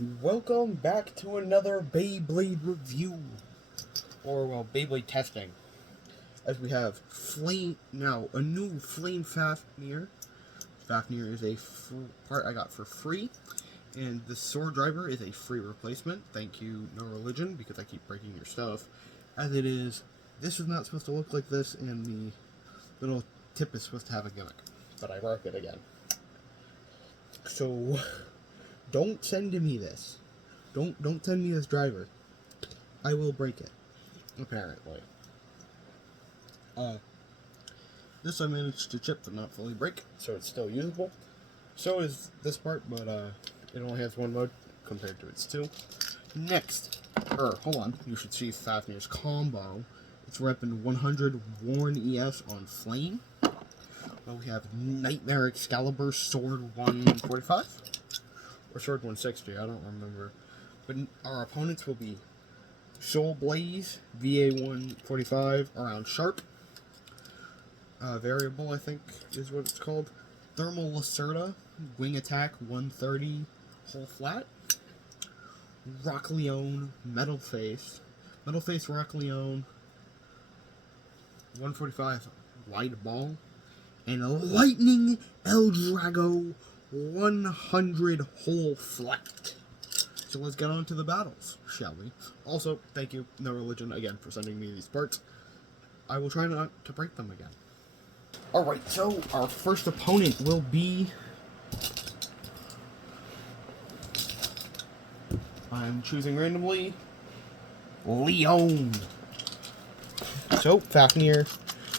Welcome back to another Beyblade review, or well, Beyblade testing. As we have a new Flame Fafnir. Fafnir is a part I got for free, and the Sword Driver is a free replacement. Thank you, No Religion, because I keep breaking your stuff. As it is, this was not supposed to look like this, and the little tip is supposed to have a gimmick, but I broke it again. So, don't send me this. Don't send me this driver. I will break it. Apparently. This I managed to chip but not fully break, so it's still usable. So is this part, but it only has one mode compared to its two. Next, hold on, you should see Fafnir's combo. It's repping 100 Warren ES on Flame. Well, we have Nightmare Excalibur Sword 145. Or Sword 160, I don't remember. But our opponents will be Soul Blaze, VA 145, around Sharp. Variable, I think, is what it's called. Thermal Lacerda, Wing Attack 130, Whole Flat. Rock Leone, Metal Face Rock Leone, 145, Light Ball. And a Lightning Eldrago 100 Whole Flat. So let's get on to the battles, shall we? Also, thank you, No Religion, again, for sending me these parts. I will try not to break them again. Alright, so our first opponent will be... I'm choosing randomly... Leone. So, Fafnir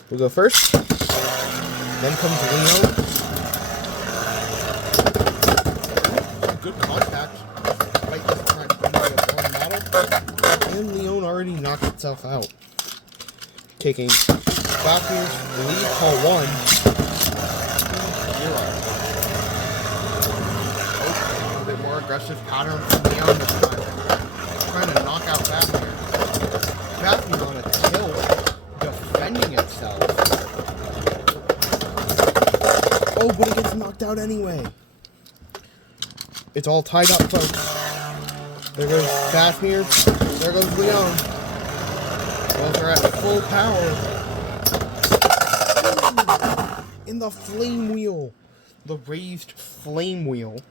will go first. Then comes Leone. Good contact. Despite this trying to be a boring battle. And Leone already knocked itself out. Taking Fafnir's lead call 1. 0. Oh, a bit more aggressive pattern from Leone this time. Trying to knock out Fafnir. Fafnir on a tilt, defending itself. Oh, but it gets knocked out anyway. It's all tied up, folks. There goes Fafnir. There goes Leone. Both are at full power. In the flame wheel. The raised flame wheel.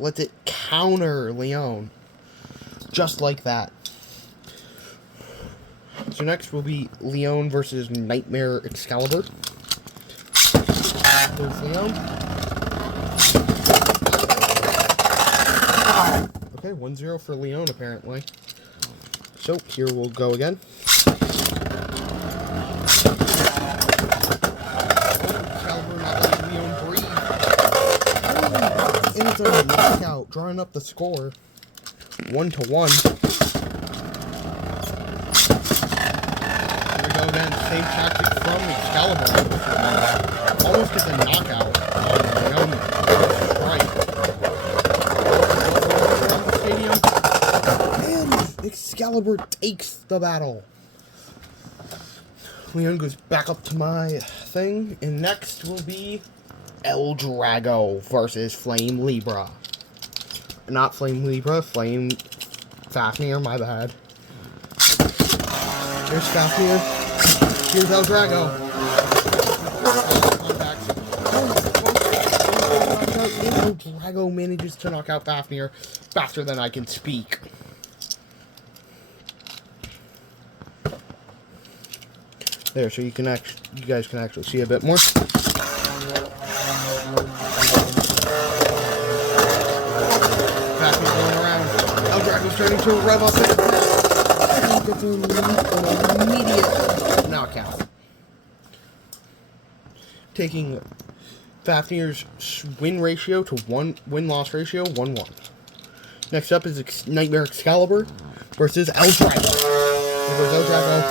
Lets it counter Leone. Just like that. So next will be Leone versus Nightmare Excalibur. There's Leone. Okay, 1-0 for Leone, apparently. So, here we'll go again. Excalibur not letting Leone breathe. And it's a knockout, drawing up the score. 1-1. Here we go again, same tactic from Excalibur. Almost gets a knockout on Leone. Right. And Excalibur takes the battle. Leone goes back up to my thing. And next will be Eldrago versus Flame Libra. Not Flame Libra, Flame Fafnir, my bad. Here's Fafnir. Here's Eldrago. Eldrago manages to knock out Fafnir faster than I can speak. There, so you guys can actually see a bit more. Fafnir going around. Eldrago's starting to rev up his and gets an immediate knockout. Taking Fafnir's win-loss ratio 1-1. Next up is Nightmare Excalibur versus Eldrago. Here goes Eldrago.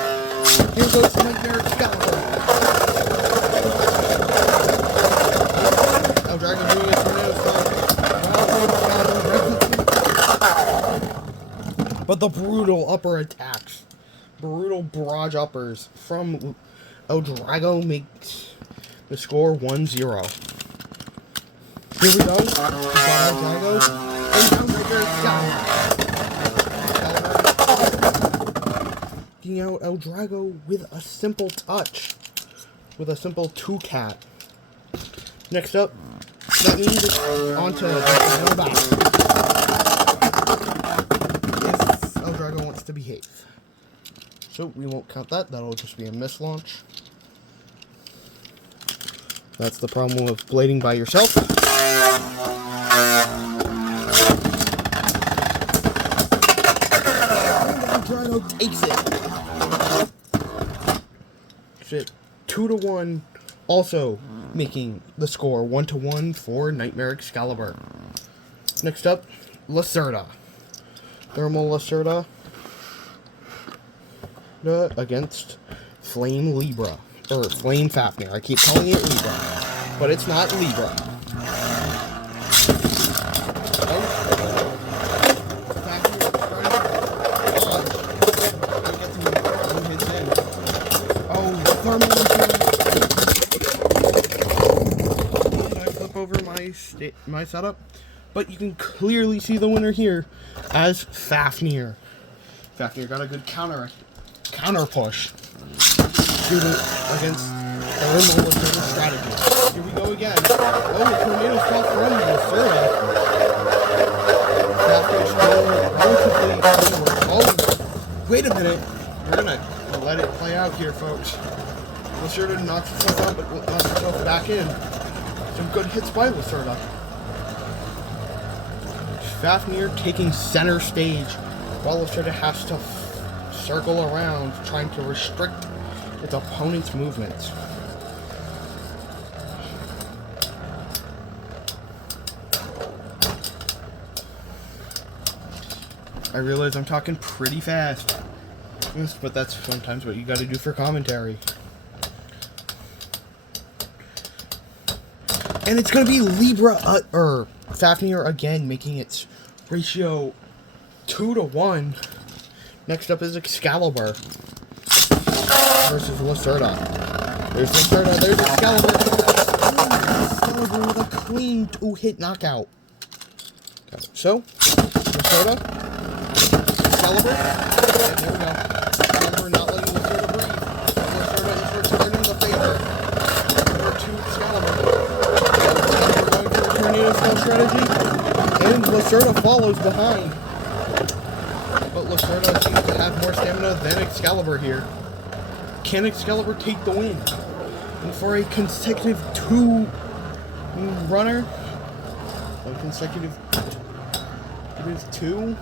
Here goes Nightmare Excalibur. Eldrago doing his tornado. But the brutal upper attacks. Brutal barrage uppers from Eldrago makes the score 1-0. Here we go. We got Eldrago. And Downbreaker Excalibur. Taking out El Drago with a simple touch. With a simple 2-cat. Next up, that means it's on to the final battle. If El Drago wants to behave. So we won't count that, that'll just be a mislaunch. That's the problem of blading by yourself. El Drago takes it. Shit. 2-1, also making the score 1-1 for Nightmare Excalibur. Next up, Lacerda. Thermal Lacerda against Flame Libra. Or Flame Fafnir. I keep calling it Libra, but it's not Libra. My setup, but you can clearly see the winner here as Fafnir. Fafnir got a good counter push shooting against Thermal Lacerda strategy. Here we go again. Oh, the tornado shot from Lacerda. Fafnir's still relatively forward. Oh, wait a minute. We're gonna let it play out here, folks. Lacerda knocks himself out, but knocks himself back in. Some good hits by Lacerda. Fafnir taking center stage while Lacerda has to circle around trying to restrict its opponent's movements. I realize I'm talking pretty fast, but that's sometimes what you gotta do for commentary. And it's going to be Libra, Fafnir again, making its ratio 2-1. Next up is Excalibur versus Lacerda. There's Lacerda, there's Excalibur. Excalibur with a clean 2-hit knockout. Got it. So, Lacerda, Excalibur, and there we go. Excalibur not letting Lacerda breathe. Lacerda is returning the favor. Number 2, Excalibur. Tornado style strategy, and Lacerda follows behind. But Lacerda seems to have more stamina than Excalibur here. Can Excalibur take the win? And for a consecutive 2 runner, a consecutive 2,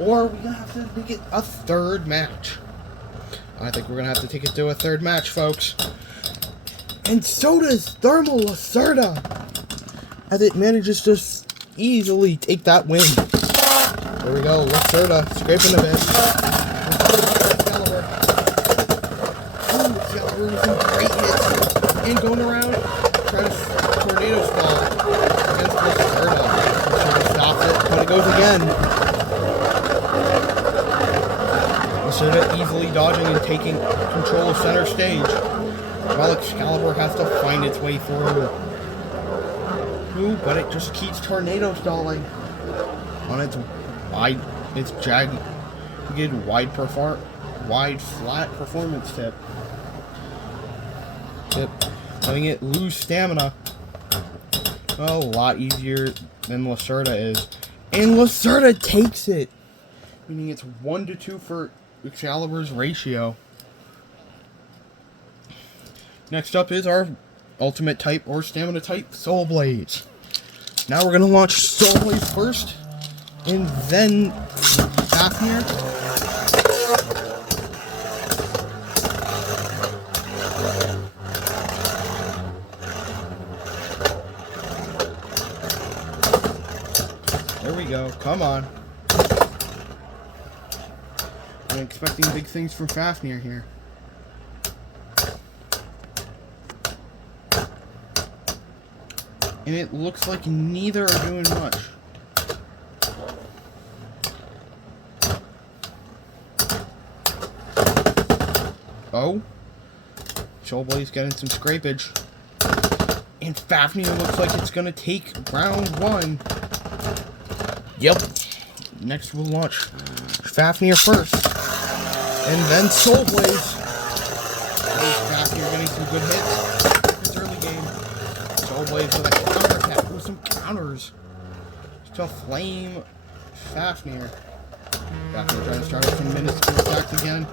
or we're gonna have to make it a third match. I think we're gonna have to take it to a third match, folks. And so does Thermal Lacerda, as it manages to easily take that win. There we go, Lacerda scraping a bit. Excalibur. Ooh, Excalibur with some great hits. And going around, trying to tornado stall against Lacerda. Lacerda stops it, but it goes again. Lacerda easily dodging and taking control of center stage, while Excalibur has to find its way through. But it just keeps tornado stalling on its jagged, wide flat performance tip. Letting it lose stamina. Well, a lot easier than Lacerda is, and Lacerda takes it, meaning it's 1-2 for Excalibur's ratio. Next up is our ultimate type or stamina type, Soul Blaze. Now we're gonna launch Soul Blaze first, and then Fafnir. There we go. Come on. I'm expecting big things from Fafnir here. And it looks like neither are doing much. Oh. Soul Blaze getting some scrapage. And Fafnir looks like it's going to take round 1. Yep. Next we'll launch Fafnir first. And then Soul Blaze. Fafnir getting some good hits. It's early game. Soul Blaze with a counter attack. With some counters. To flame Fafnir. Fafnir trying to start with some minuscule attacks again.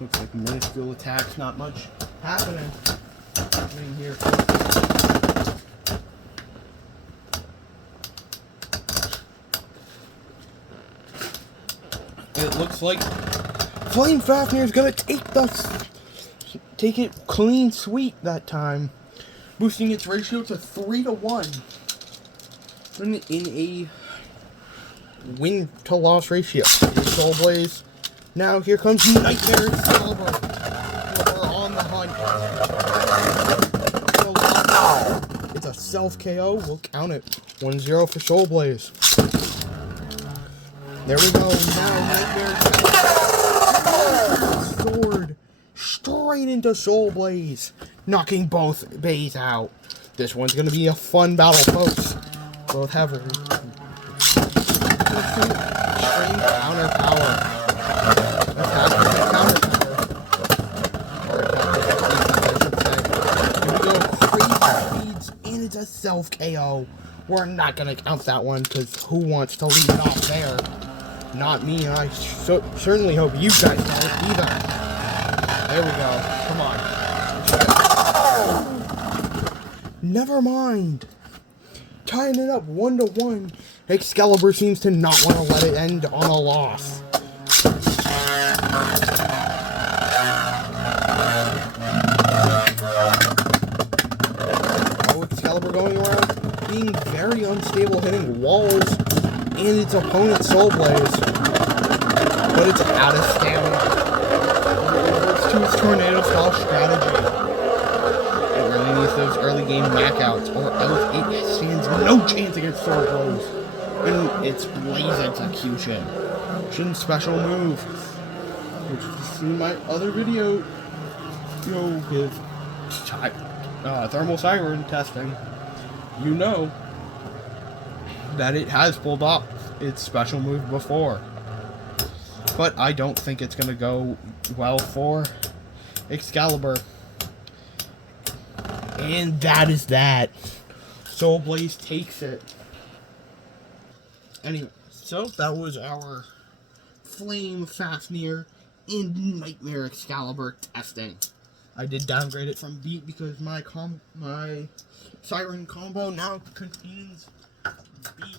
Looks like minuscule attacks, not much happening here. It looks like Flame Fafnir is gonna take it clean sweep that time, boosting its ratio to 3-1 in a win to loss ratio. Soul Blaze. Now here comes Nightmare Excalibur. We're on the hunt. It's a self KO. We'll count it. 1-0 for Soul Blaze. There we go. Now Nightmare Sword straight into Soul Blaze, knocking both bays out. This one's gonna be a fun battle, folks. Both have extreme counter power. And it's a self KO. We're not gonna count that one because who wants to leave it off there? Not me. I certainly hope you guys don't either. There we go. Come on. Never mind. Tying it up 1-1. Excalibur seems to not want to let it end on a loss. Excalibur going around, being very unstable, hitting walls and its opponent's Soul Blaze. But it's out of stamina. It's to its tornado style strategy. It really needs those early game knockouts, or else it stands no chance against Soul Blaze in its Blaze execution. Shin's special move, which you see in my other video, with Thermal Siren testing, you know that it has pulled off its special move before. But I don't think it's going to go well for Excalibur. And that is that. Soul Blaze takes it. Anyway, so that was our Flame Fafnir and Nightmare Excalibur testing. I did downgrade it from Beat because my Siren combo now contains Beat.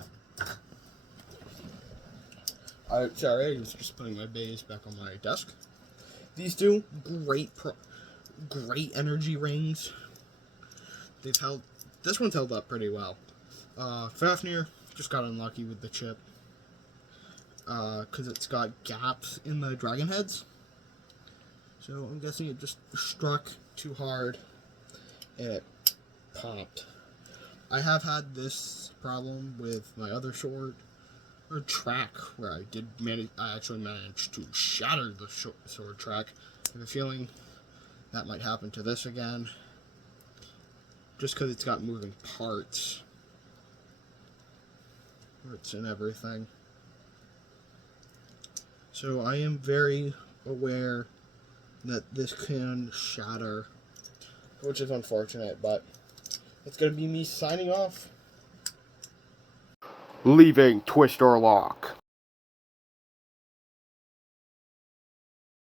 Sorry, I was just putting my bays back on my desk. These two, great energy rings. This one's held up pretty well. Fafnir just got unlucky with the chip. Because it's got gaps in the dragon heads. So I'm guessing it just struck too hard and it popped. I have had this problem with my other sword, or track, where I actually managed to shatter the sword track. I have a feeling that might happen to this again, just because it's got moving parts and everything. So I am very aware that this can shatter, which is unfortunate, but it's going to be me signing off. Leaving Twister Lock.